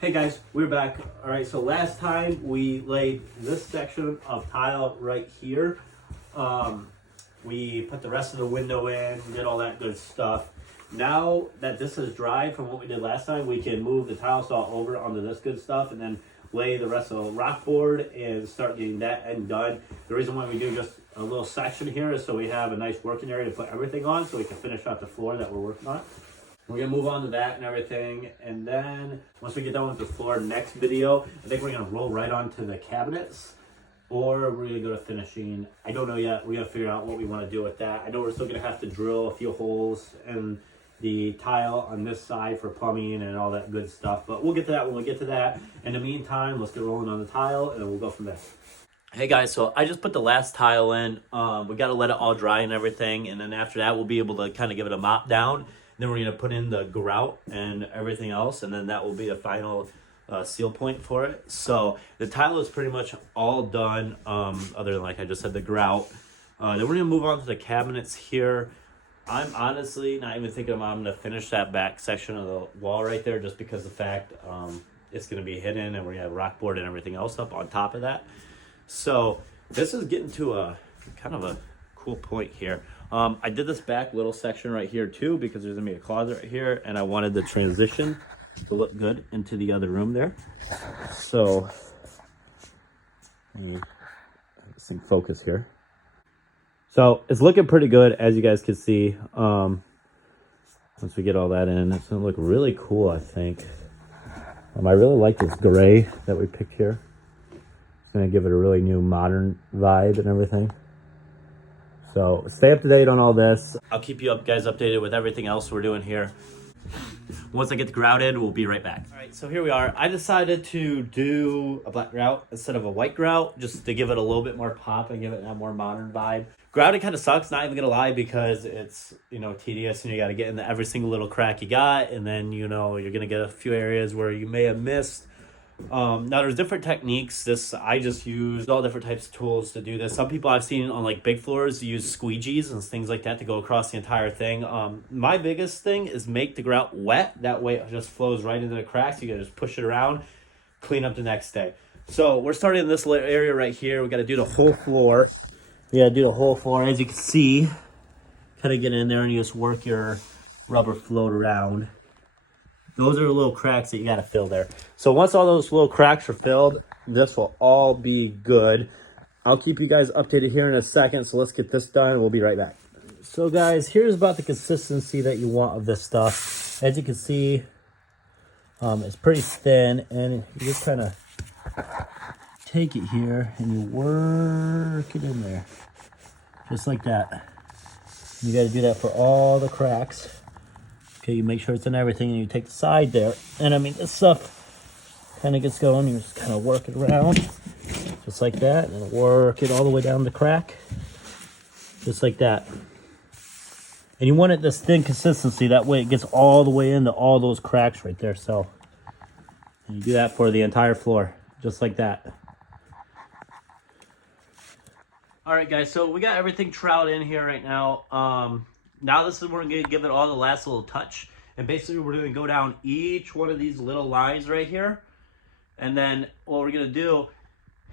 Hey guys, we're back. All right, so last time we laid this section of tile right here. We put the rest of the window in, did all that good stuff. Now that this is dry from what we did last time, we can move the tile saw over onto this good stuff and then lay the rest of the rock board and start getting that end done. The reason why we do just a little section here is so we have a nice working area to put everything on so we can finish out the floor that we're working on. We're gonna move on to that and everything, and then once we get done with the floor, next video, I think we're gonna roll right onto the cabinets, or we're gonna go to finishing. I don't know yet. We gotta figure out what we want to do with that. I know we're still gonna have to drill a few holes in the tile on this side for plumbing and all that good stuff, but we'll get to that when we get to that. In the meantime, let's get rolling on the tile, and then we'll go from there. Hey guys, so I just put the last tile in. We got to let it all dry and everything, and then after that, we'll be able to kind of give it a mop down. Then we're going to put in the grout and everything else, and then that will be the final seal point for it. So the tile is pretty much all done, other than, like I just said, the grout. Then we're going to move on to the cabinets here. I'm honestly not even thinking about I'm going to finish that back section of the wall right there, just because of the fact it's going to be hidden, and we're going to have rock board and everything else up on top of that. So this is getting to a kind of a cool point here. I did this back little section right here too, because there's gonna be a closet right here, and I wanted the transition to look good into the other room there. So let me have this thing focus here. So it's looking pretty good, as you guys can see. Once we get all that in, it's gonna look really cool, I think. I really like this gray that we picked here. It's gonna give it a really new modern vibe and everything. So stay up to date on all this. I'll keep you guys updated with everything else we're doing here. Once I get the grout in, we'll be right back. All right, so here we are. I decided to do a black grout instead of a white grout, just to give it a little bit more pop and give it that more modern vibe. Grouting kind of sucks, not even gonna lie, because it's, tedious, and you gotta get into every single little crack you got, and then, you're gonna get a few areas where you may have missed. Now there's different techniques. I just used all different types of tools to do this. Some people I've seen on like big floors use squeegees and things like that to go across the entire thing. My biggest thing is make the grout wet. That way it just flows right into the cracks. You can just push it around, clean up the next day. So we're starting in this area right here. We got to do the whole floor. We got to do the whole floor. As you can see, kind of get in there and you just work your rubber float around. Those are the little cracks that you got to fill there. So once all those little cracks are filled, this will all be good. I'll keep you guys updated here in a second. So let's get this done. We'll be right back. So guys, here's about the consistency that you want of this stuff. As you can see, it's pretty thin, and you just kind of take it here and you work it in there. Just like that. You got to do that for all the cracks. Okay, you make sure it's in everything, and you take the side there. And I mean, this stuff kind of gets going. You just kind of work it around, just like that, and work it all the way down the crack, just like that. And you want it this thin consistency. That way it gets all the way into all those cracks right there. So and you do that for the entire floor, just like that. All right, guys, so we got everything troweled in here right now. Now this is where we're going to give it all the last little touch. And basically we're going to go down each one of these little lines right here. And then what we're going to do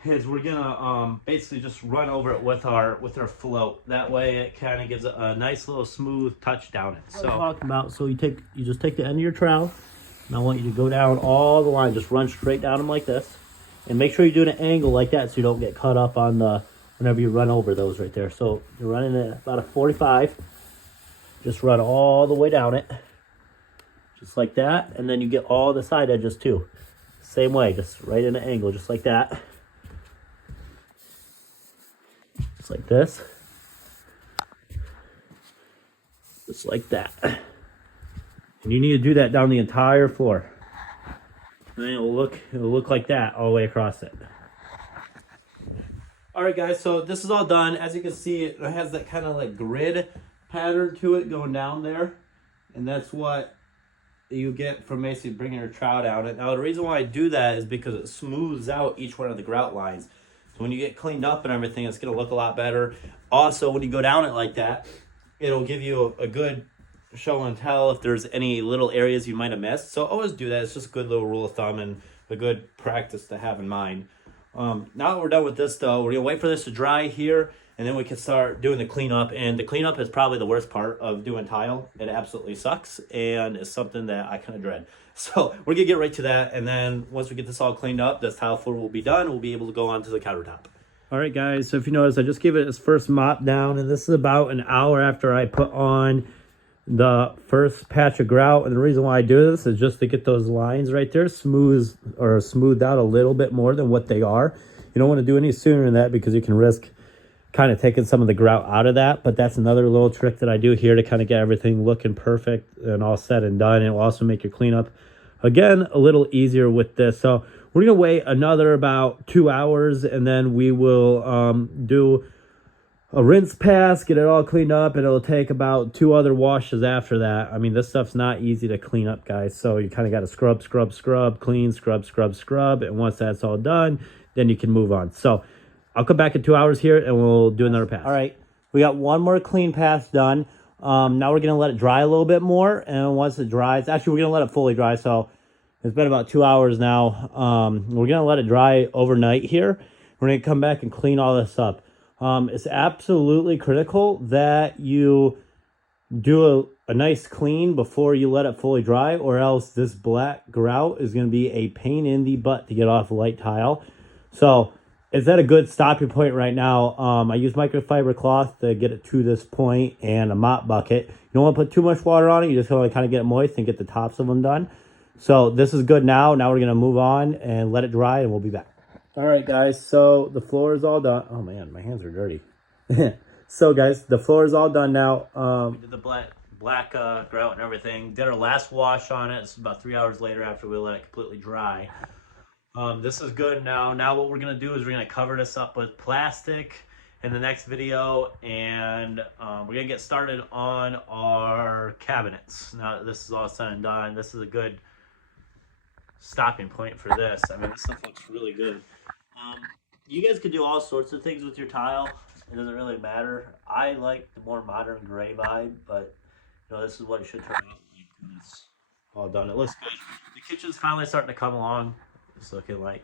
is we're going to basically just run over it with our float. That way it kind of gives a nice little smooth touch down it. So I'm talking about, so you just take the end of your trowel, and I want you to go down all the lines. Just run straight down them like this. And make sure you do an angle like that so you don't get caught up on whenever you run over those right there. So you're running at about a 45. Just run all the way down it, just like that, and then you get all the side edges too. Same way, just right in an angle, just like that. Just like this. Just like that. And you need to do that down the entire floor. And then it'll look like that all the way across it. All right, guys, so this is all done. As you can see, it has that kind of like grid pattern to it going down there, and that's what you get from basically bringing your trowel down. Now the reason why I do that is because it smooths out each one of the grout lines, so when you get cleaned up and everything, it's going to look a lot better. Also, when you go down it like that, it'll give you a good show and tell if there's any little areas you might have missed. So always do that. It's just a good little rule of thumb and a good practice to have in mind. Now that we're done with this though, we're gonna wait for this to dry here, and then we can start doing the cleanup. And the cleanup is probably the worst part of doing tile. It absolutely sucks, and it's something that I kind of dread. So we're gonna get right to that, and then once we get this all cleaned up, this tile floor will be done. We'll be able to go on to the countertop. All right, guys, so if you notice, I just gave it its first mop down, and this is about an hour after I put on the first patch of grout. And the reason why I do this is just to get those lines right there smoothed out a little bit more than what they are. You don't want to do any sooner than that because you can risk kind of taking some of the grout out of that. But that's another little trick that I do here to kind of get everything looking perfect and all said and done. And it will also make your cleanup, again, a little easier with this. So we're going to wait another about 2 hours, and then we will do a rinse pass, get it all cleaned up, and it'll take about 2 other washes after that. I mean, this stuff's not easy to clean up, guys. So you kind of got to scrub, clean, scrub. And once that's all done, then you can move on. So I'll come back in 2 hours here, and we'll do another pass. All right, we got one more clean pass done. Now we're going to let it dry a little bit more, and once it dries, actually, we're going to let it fully dry, so it's been about 2 hours now. We're going to let it dry overnight here. We're going to come back and clean all this up. It's absolutely critical that you do a nice clean before you let it fully dry, or else this black grout is going to be a pain in the butt to get off a light tile. So it's at a good stopping point right now. I use microfiber cloth to get it to this point, and a mop bucket. You don't want to put too much water on it. You just want to kind of get it moist and get the tops of them done. So this is good now. Now we're going to move on and let it dry, and we'll be back. All right, guys. So the floor is all done. Oh, man, my hands are dirty. So, guys, the floor is all done now. We did the black grout and everything. Did our last wash on it. It's about 3 hours later after we let it completely dry. This is good now. Now what we're going to do is we're going to cover this up with plastic in the next video, and we're going to get started on our cabinets. Now that this is all said and done, this is a good stopping point for this. I mean, this stuff looks really good. You guys could do all sorts of things with your tile. It doesn't really matter. I like the more modern gray vibe, but you know, this is what it should turn out like when it's all done. It looks good. The kitchen's finally starting to come along. It's looking like.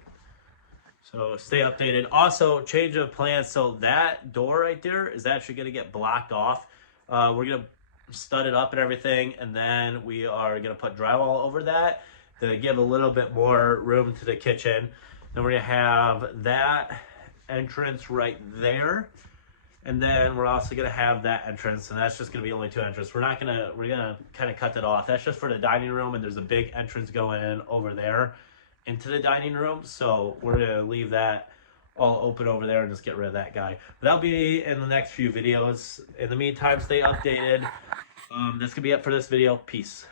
So stay updated. Also, change of plans. So that door right there is actually going to get blocked off. We're going to stud it up and everything, and then we are going to put drywall over that to give a little bit more room to the kitchen. Then we're going to have that entrance right there. And then we're also going to have that entrance, and that's just going to be only 2 entrances. We're going to kind of cut that off. That's just for the dining room, and there's a big entrance going in over there into the dining room. So we're going to leave that all open over there and just get rid of that guy. But that'll be in the next few videos. In the meantime, stay updated. That's going to be it for this video. Peace.